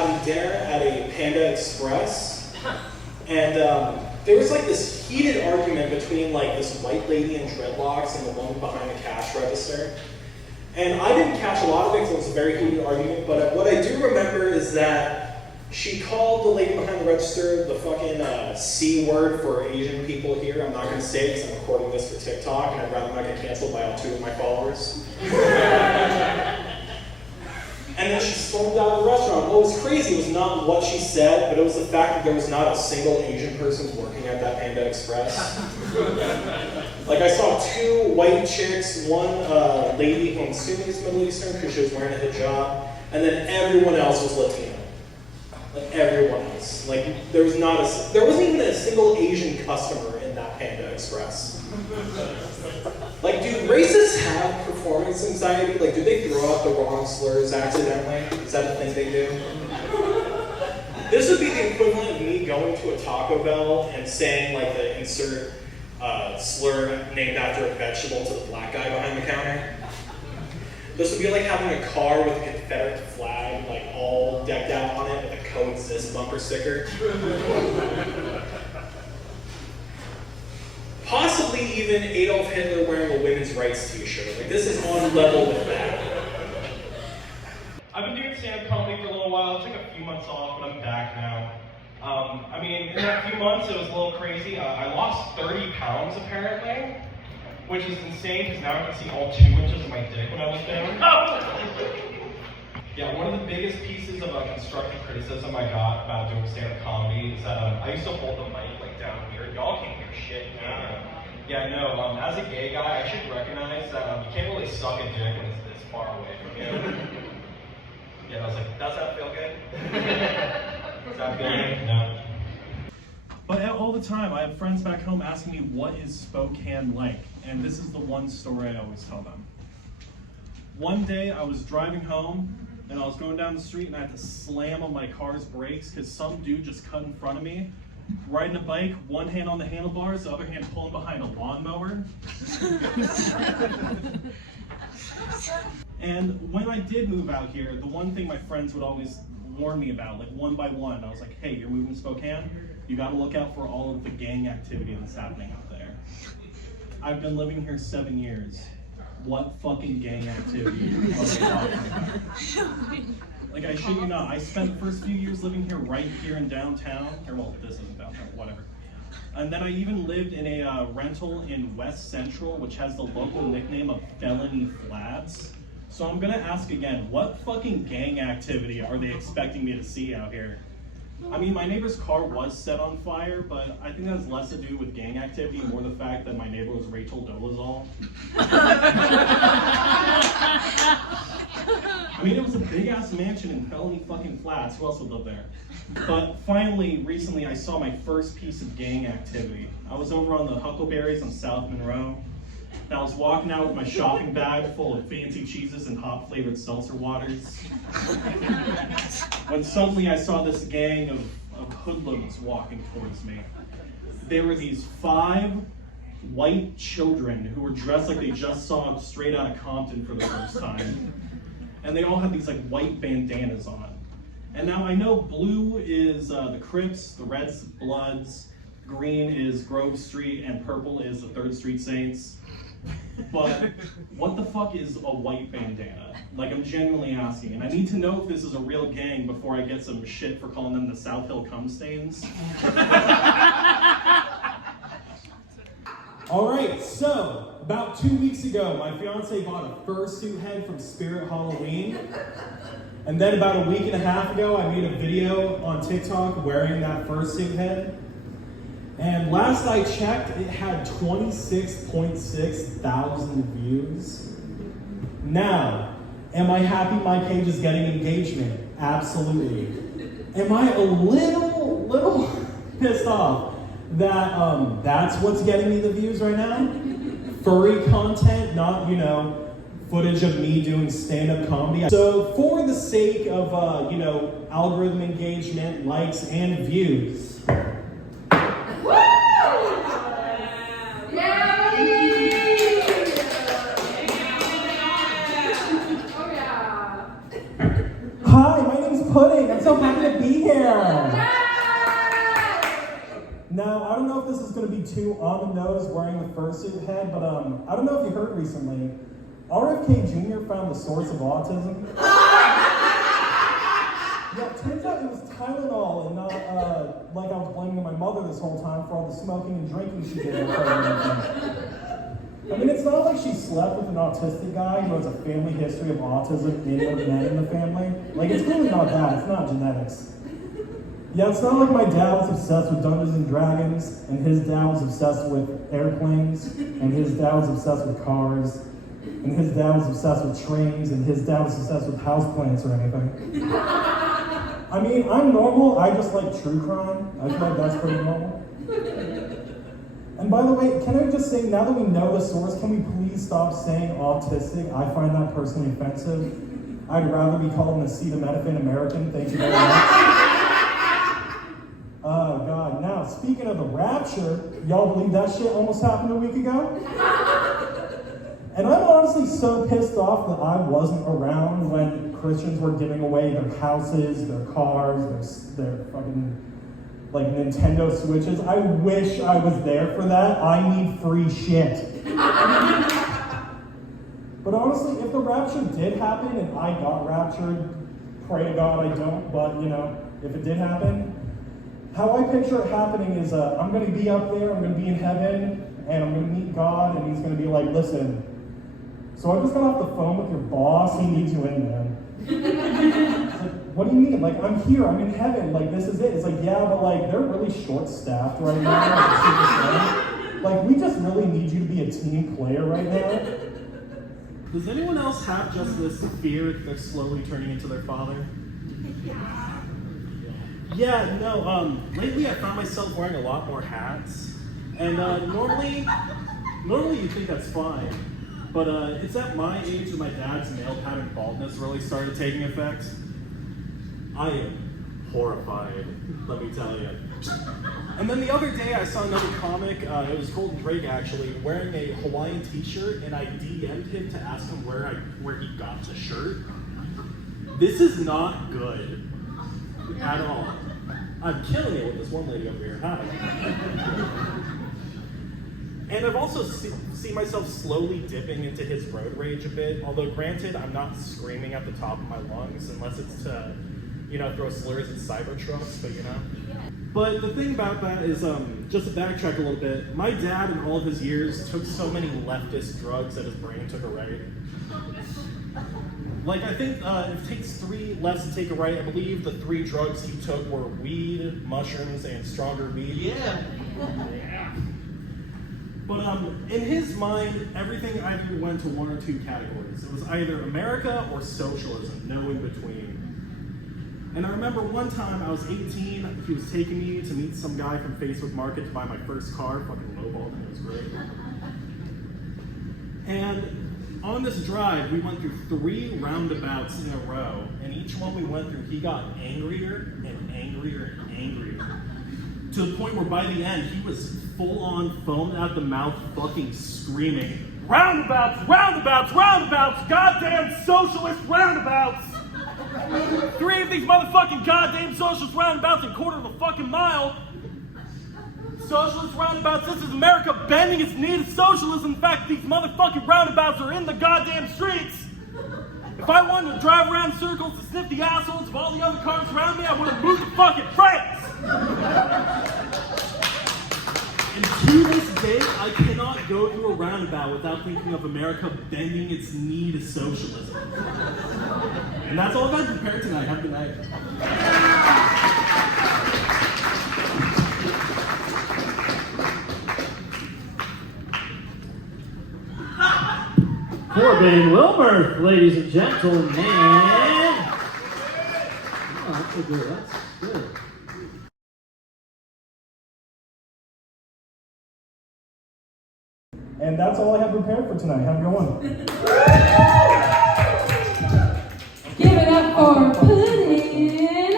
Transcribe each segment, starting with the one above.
having dinner at a Panda Express, and there was like this heated argument between like this white lady in dreadlocks and the woman behind the cash register. And I didn't catch a lot of it because it was a very heated argument, but what I do remember is that she called the lady behind the register the fucking C word for Asian people here. I'm not going to say it because I'm recording this for TikTok, and I'd rather not get canceled by all 2 of my followers. And then she stormed out of the restaurant. What was crazy was not what she said, but it was the fact that there was not a single Asian person working at that Panda Express. Like, I saw 2 white chicks, one lady who I'm assuming is Middle Eastern because she was wearing a hijab, and then everyone else was Latino. Like, everyone else. Like, there wasn't even a single Asian customer in that Panda Express. Like, do racists have performance anxiety? Like, do they throw out the wrong slurs accidentally? Is that a thing they do? This would be the equivalent of me going to a Taco Bell and saying, like, the insert slur named after a vegetable to the black guy behind the counter. This would be like having a car with a Confederate flag, like, all decked out on it with a coexist bumper sticker. Possibly even Adolf Hitler wearing a women's rights t-shirt. Like, this is on level with that. I've been doing stand-up comedy for a little while. I took a few months off, but I'm back now. I mean, in that few months, it was a little crazy. I lost 30 pounds, apparently, which is insane, because now I can see all 2 inches of my dick when I look down. Yeah, one of the biggest pieces of constructive criticism I got about doing stand-up comedy is that I used to hold the mic like down here. Y'all can't hear shit. Yeah, no. As a gay guy, I should recognize that you can't really suck a dick when it's this far away from you. Yeah, I was like, does that feel good? Does that feel good? No. But all the time, I have friends back home asking me, what is Spokane like? And this is the one story I always tell them. One day, I was driving home, and I was going down the street, and I had to slam on my car's brakes because some dude just cut in front of me, riding a bike, one hand on the handlebars, the other hand pulling behind a lawnmower. And when I did move out here, the one thing my friends would always warn me about, like one by one, I was like, hey, you're moving to Spokane? You gotta look out for all of the gang activity that's happening out there. I've been living here 7 years. What fucking gang activity are they talking about? Like, I shit you not, I spent the first few years living here right here in downtown. Or, well, this isn't downtown, whatever. And then I even lived in a rental in West Central, which has the local nickname of Felony Flats. So I'm gonna ask again, what fucking gang activity are they expecting me to see out here? I mean, my neighbor's car was set on fire, but I think that has less to do with gang activity and more the fact that my neighbor was Rachel Dolezal. I mean, it was a big-ass mansion in Felony fucking Flats. Who else would live there? But finally, recently, I saw my first piece of gang activity. I was over on the Huckleberries on South Monroe, and I was walking out with my shopping bag full of fancy cheeses and hot-flavored seltzer waters, when suddenly I saw this gang of hoodlums walking towards me. There were these 5 white children who were dressed like they just saw Straight Outta Compton for the first time. And they all had these like white bandanas on. And now I know blue is the Crips, the Reds, Bloods, green is Grove Street, and purple is the 3rd Street Saints. But what the fuck is a white bandana? Like, I'm genuinely asking, and I need to know if this is a real gang before I get some shit for calling them the South Hill Cum-Stains. All right, so about 2 weeks ago, my fiance bought a fursuit head from Spirit Halloween. And then about a week and a half ago, I made a video on TikTok wearing that fursuit head. And last I checked, it had 26.6 thousand views. Now, am I happy my page is getting engagement? Absolutely. Am I a little pissed off that that's what's getting me the views right now? Furry content, not, footage of me doing stand-up comedy. So for the sake of, algorithm engagement, likes, and views, pudding. I'm so happy to be here. Now, I don't know if this is going to be too on the nose wearing the fursuit head, but I don't know if you heard recently, RFK Jr. found the source of autism. Yeah, it turns out it was Tylenol and not like I was blaming my mother this whole time for all the smoking and drinking she did with her. I mean, it's not like she slept with an autistic guy who has a family history of autism in the men in the family. Like, it's really not that. It's not genetics. Yeah, it's not like my dad was obsessed with Dungeons and Dragons, and his dad was obsessed with airplanes, and his dad was obsessed with cars, and his dad was obsessed with trains, and his dad was obsessed with houseplants or anything. I mean, I'm normal. I just like true crime. I feel like that's pretty normal. And by the way, can I just say, now that we know the source, can we please stop saying autistic? I find that personally offensive. I'd rather be called an acetaminophen American. Thank you very much. Oh, God. Now, speaking of the rapture, y'all believe that shit almost happened a week ago? And I'm honestly so pissed off that I wasn't around when Christians were giving away their houses, their cars, their fucking, like, Nintendo Switches. I wish I was there for that. I need free shit. But honestly, if the rapture did happen and I got raptured, pray to God I don't, but, you know, if it did happen, how I picture it happening is I'm going to be up there, I'm going to be in heaven, and I'm going to meet God, and he's going to be like, listen, so I just got off the phone with your boss, he needs you in there. It's like, what do you mean? Like, I'm here, I'm in heaven, like, this is it. It's like, yeah, but like, they're really short-staffed right now. Like, we just really need you to be a team player right now. Does anyone else have just this fear that they're slowly turning into their father? Yeah, no, lately I found myself wearing a lot more hats. And normally you think that's fine. But it's at my age that my dad's male pattern baldness really started taking effect. I am horrified, let me tell you. And then the other day I saw another comic, it was Golden Drake actually, wearing a Hawaiian t-shirt, and I DM'd him to ask him where he got the shirt. This is not good at all. I'm killing it with this one lady over here. Hi. And I've also seen myself slowly dipping into his road rage a bit, although granted, I'm not screaming at the top of my lungs unless it's to, you know, throw slurs at Cybertrucks, but you know. But the thing about that is, just to backtrack a little bit, my dad in all of his years took so many leftist drugs that his brain took a right. Like, I think it takes 3 lefts to take a right. I believe the 3 drugs he took were weed, mushrooms, and stronger weed. Yeah. But in his mind, everything either went to 1 or 2 categories. It was either America or socialism, no in between. And I remember one time I was 18, he was taking me to meet some guy from Facebook Market to buy my first car, fucking lowballed, and it was great. And on this drive, we went through 3 roundabouts in a row, and each one we went through, he got angrier and angrier and angrier. To the point where by the end, he was full-on foam out the mouth, fucking screaming, "Roundabouts, roundabouts, roundabouts, goddamn socialist roundabouts! 3 of these motherfucking goddamn socialist roundabouts in a quarter of a fucking mile! Socialist roundabouts, this is America bending its knee to socialism. In fact, these motherfucking roundabouts are in the goddamn streets. If I wanted to drive around in circles to sniff the assholes of all the other cars around me, I would have moved the fucking trains." And to this day, I cannot go through a roundabout without thinking of America bending its knee to socialism. And that's all I've got prepared tonight. Have a good night. Corbin Willmorth, ladies and gentlemen. Oh, that's good. That's good. And that's all I have prepared for tonight. Have a good one. Give it up for Pudding.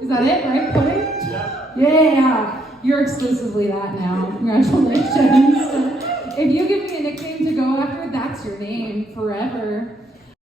Is that it, right? Pudding? Yeah. You're exclusively that now. Congratulations. If you give me a nickname to go after, that's your name forever.